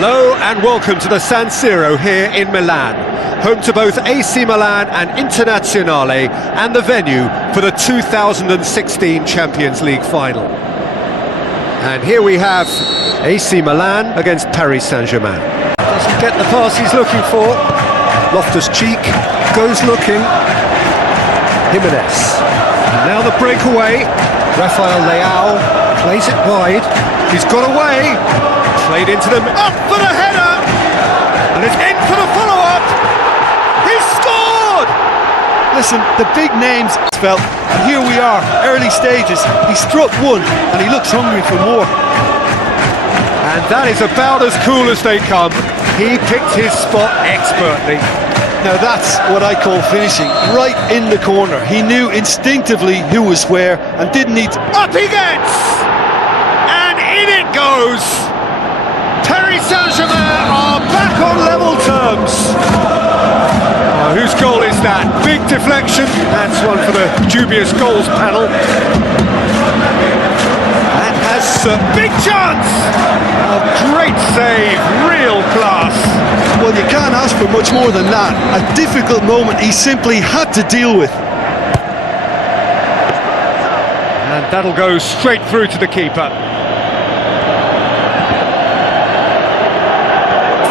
Hello and welcome to the San Siro here in Milan, home to both AC Milan and Internazionale, and the venue for the 2016 Champions League final. And here we have AC Milan against Paris Saint-Germain. Doesn't get the pass he's looking for. Loftus-Cheek goes looking. Jimenez. And now the breakaway. Rafael Leao plays it wide. He's got away. Played into them. Up for the header. And it's in for the follow-up. He's scored! Listen, the big names felt, and here we are, early stages. He struck one, and he looks hungry for more. And that is about as cool as they come. He picked his spot expertly. Now that's what I call finishing, right in the corner. He knew instinctively who was where, and didn't need to... Up he gets! And in it goes! Paris Saint-Germain are back on level terms. Whose goal is that? Big deflection. That's one for the dubious goals panel. That has a big chance. A great save, real class. Well, you can't ask for much more than that. A difficult moment he simply had to deal with. And that'll go straight through to the keeper.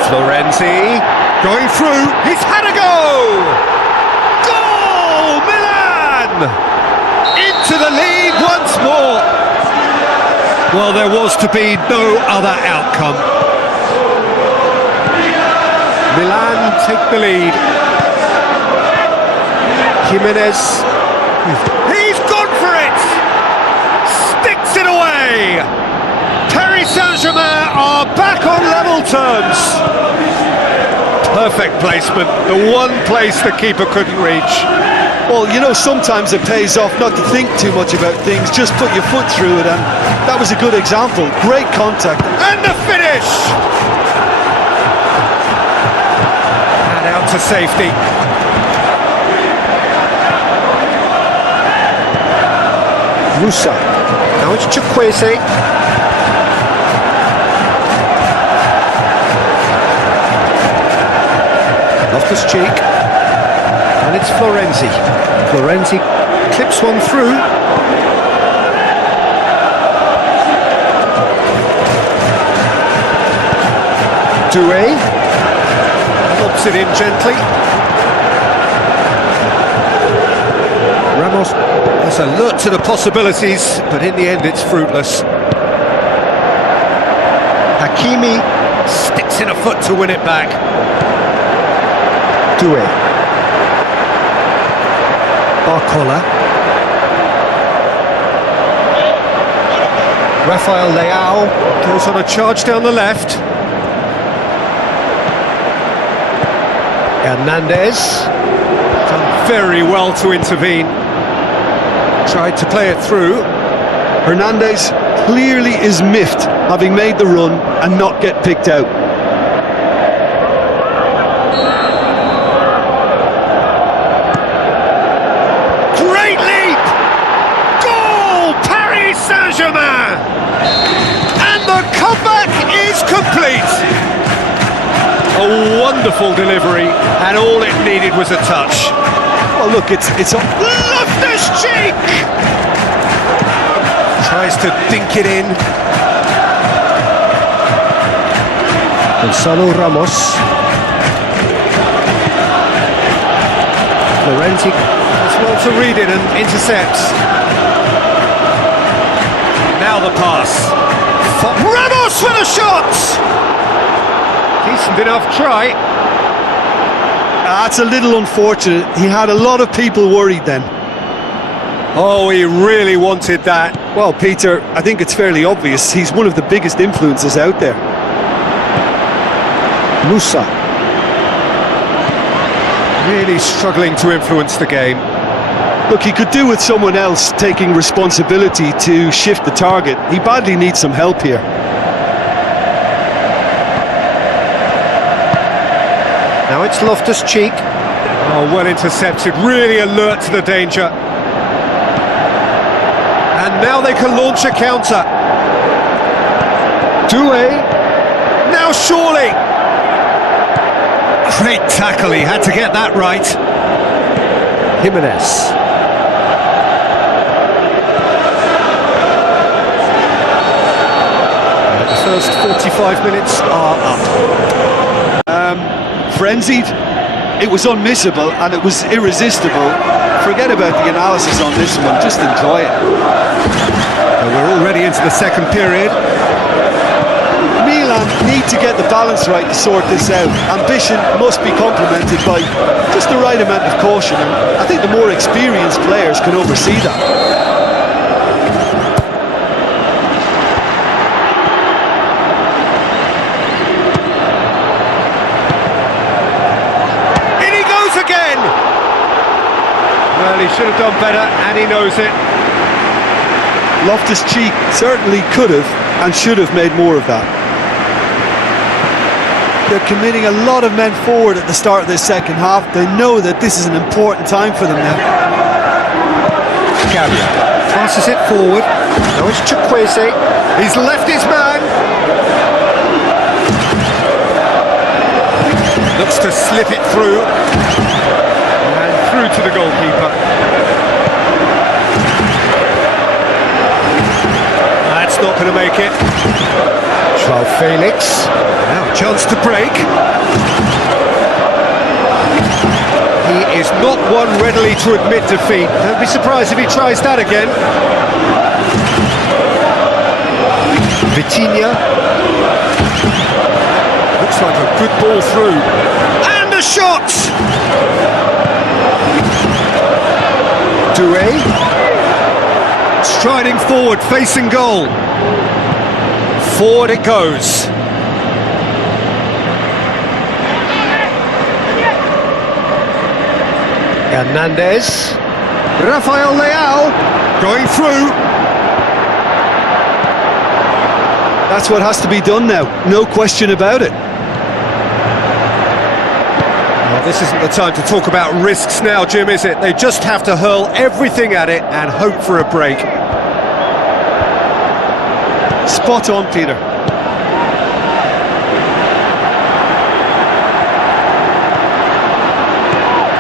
Florenzi going through, he's had a go! Goal! Milan! Into the lead once more! Well, there was to be no other outcome. Milan take the lead. Jimenez, he's gone for it! Sticks it away! Paris Saint-Germain are back on level terms. Perfect placement, the one place the keeper couldn't reach. Well, you know, sometimes it pays off not to think too much about things, just put your foot through it, and that was a good example. Great contact. And the finish! And out to safety. Musa. Now it's Chukwueze. Loftus-Cheek, and it's Florenzi. Florenzi clips one through. Dewa lobs it in gently. Ramos has alert to the possibilities, but in the end it's fruitless. Hakimi sticks in a foot to win it back. Dewa. Barcola. Rafael Leao goes on a charge down the left. Hernandez done very well to intervene. Tried to play it through. Hernandez clearly is miffed, having made the run and not get picked out. Saint-Germain! And the comeback is complete! A wonderful delivery, and all it needed was a touch. Well, look, it's a... Loftus-Cheek! Tries to dink it in. Gonzalo Ramos. Florenzi as well to read it and intercepts. Now the pass. Ramos for the shot! Decent enough try. That's a little unfortunate. He had a lot of people worried then. Oh, he really wanted that. Well, Peter, I think it's fairly obvious. He's one of the biggest influences out there. Musa. Really struggling to influence the game. Look, he could do with someone else taking responsibility to shift the target. He badly needs some help here. Now it's Loftus-Cheek. Oh, well intercepted, really alert to the danger. And now they can launch a counter. Dewa Now surely! Great tackle, he had to get that right. Jimenez. The first 45 minutes are up. Frenzied, it was unmissable and it was irresistible. Forget about the analysis on this one, just enjoy it. We're already into the second period. Milan need to get the balance right to sort this out. Ambition must be complemented by just the right amount of caution, and I think the more experienced players can oversee that. In he goes again! Well, he should have done better, and he knows it. Loftus-Cheek certainly could have and should have made more of that. They're committing a lot of men forward at the start of this second half. They know that this is an important time for them now. Gabriel passes it forward. Now it's Chukwueze. He's left his man. Looks to slip it through. And through to the goalkeeper. That's not going to make it. Joao Felix. Now a chance to break. He is not one readily to admit defeat. Don't be surprised if he tries that again. Vitinha. Looks like a good ball through. And a shot! Dewa. Striding forward, facing goal. Forward it goes. Hernandez. Rafael Leao going through. That's what has to be done now, no question about it. Well, this isn't the time to talk about risks now, Jim, is it? They just have to hurl everything at it and hope for a break. Spot on, Peter.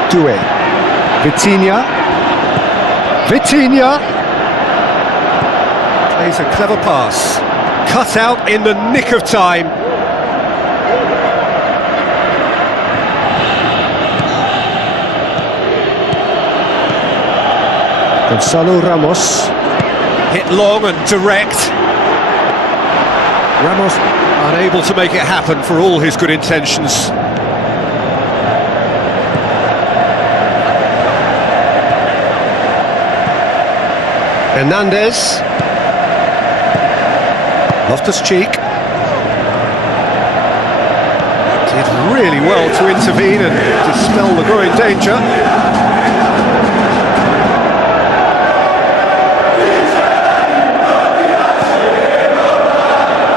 Dewa. Vitinha. Plays a clever pass. Cut out in the nick of time. Gonzalo Ramos. Hit long and direct. Ramos unable to make it happen for all his good intentions. Hernandez. Loftus-Cheek. Did really well to intervene and dispel the growing danger.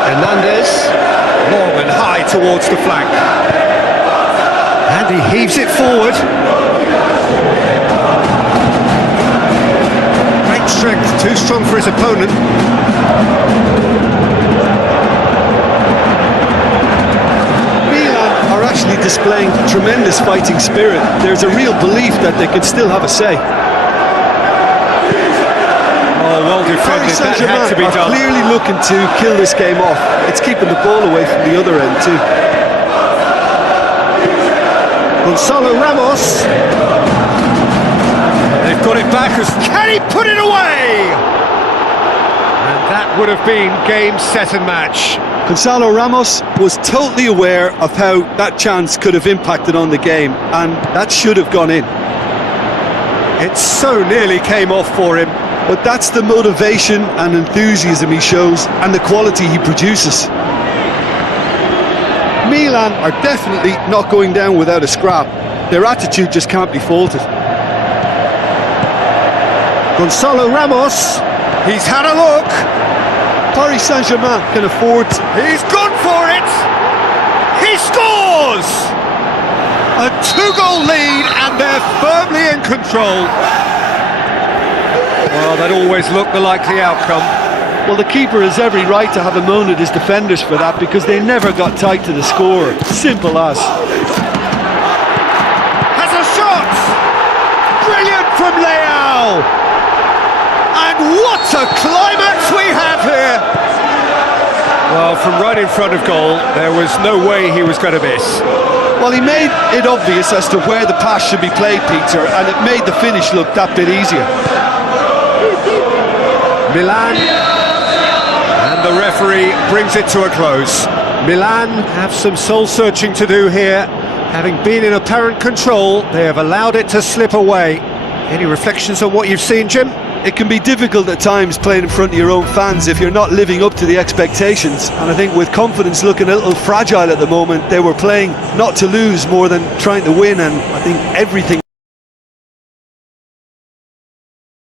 Hernandez. Long and high towards the flank. And he heaves it forward. Strength, too strong for his opponent. Milan are actually displaying tremendous fighting spirit. There's a real belief that they can still have a say. Oh, well defended, that had to be done. Clearly looking to kill this game off. It's keeping the ball away from the other end too. Gonzalo Ramos. They've got it back as can he put it away? And that would have been game, set and match. Gonzalo Ramos was totally aware of how that chance could have impacted on the game, and that should have gone in. It so nearly came off for him. But that's the motivation and enthusiasm he shows, and the quality he produces. Milan are definitely not going down without a scrap. Their attitude just can't be faulted. Gonzalo Ramos, he's had a look. Paris Saint-Germain can afford... He's gone for it! He scores! A two-goal lead and they're firmly in control. Well, that always looked the likely outcome. Well, the keeper has every right to have a moan at his defenders for that, because they never got tight to the score. Simple as. Has a shot! Brilliant from Leao! And what a climax we have here! Well, from right in front of goal, there was no way he was going to miss. Well, he made it obvious as to where the pass should be played, Peter, and it made the finish look that bit easier. Milan, and the referee brings it to a close. Milan have some soul-searching to do here. Having been in apparent control, they have allowed it to slip away. Any reflections on what you've seen, Jim? It can be difficult at times playing in front of your own fans if you're not living up to the expectations, and I think with confidence looking a little fragile at the moment, they were playing not to lose more than trying to win, and I think everything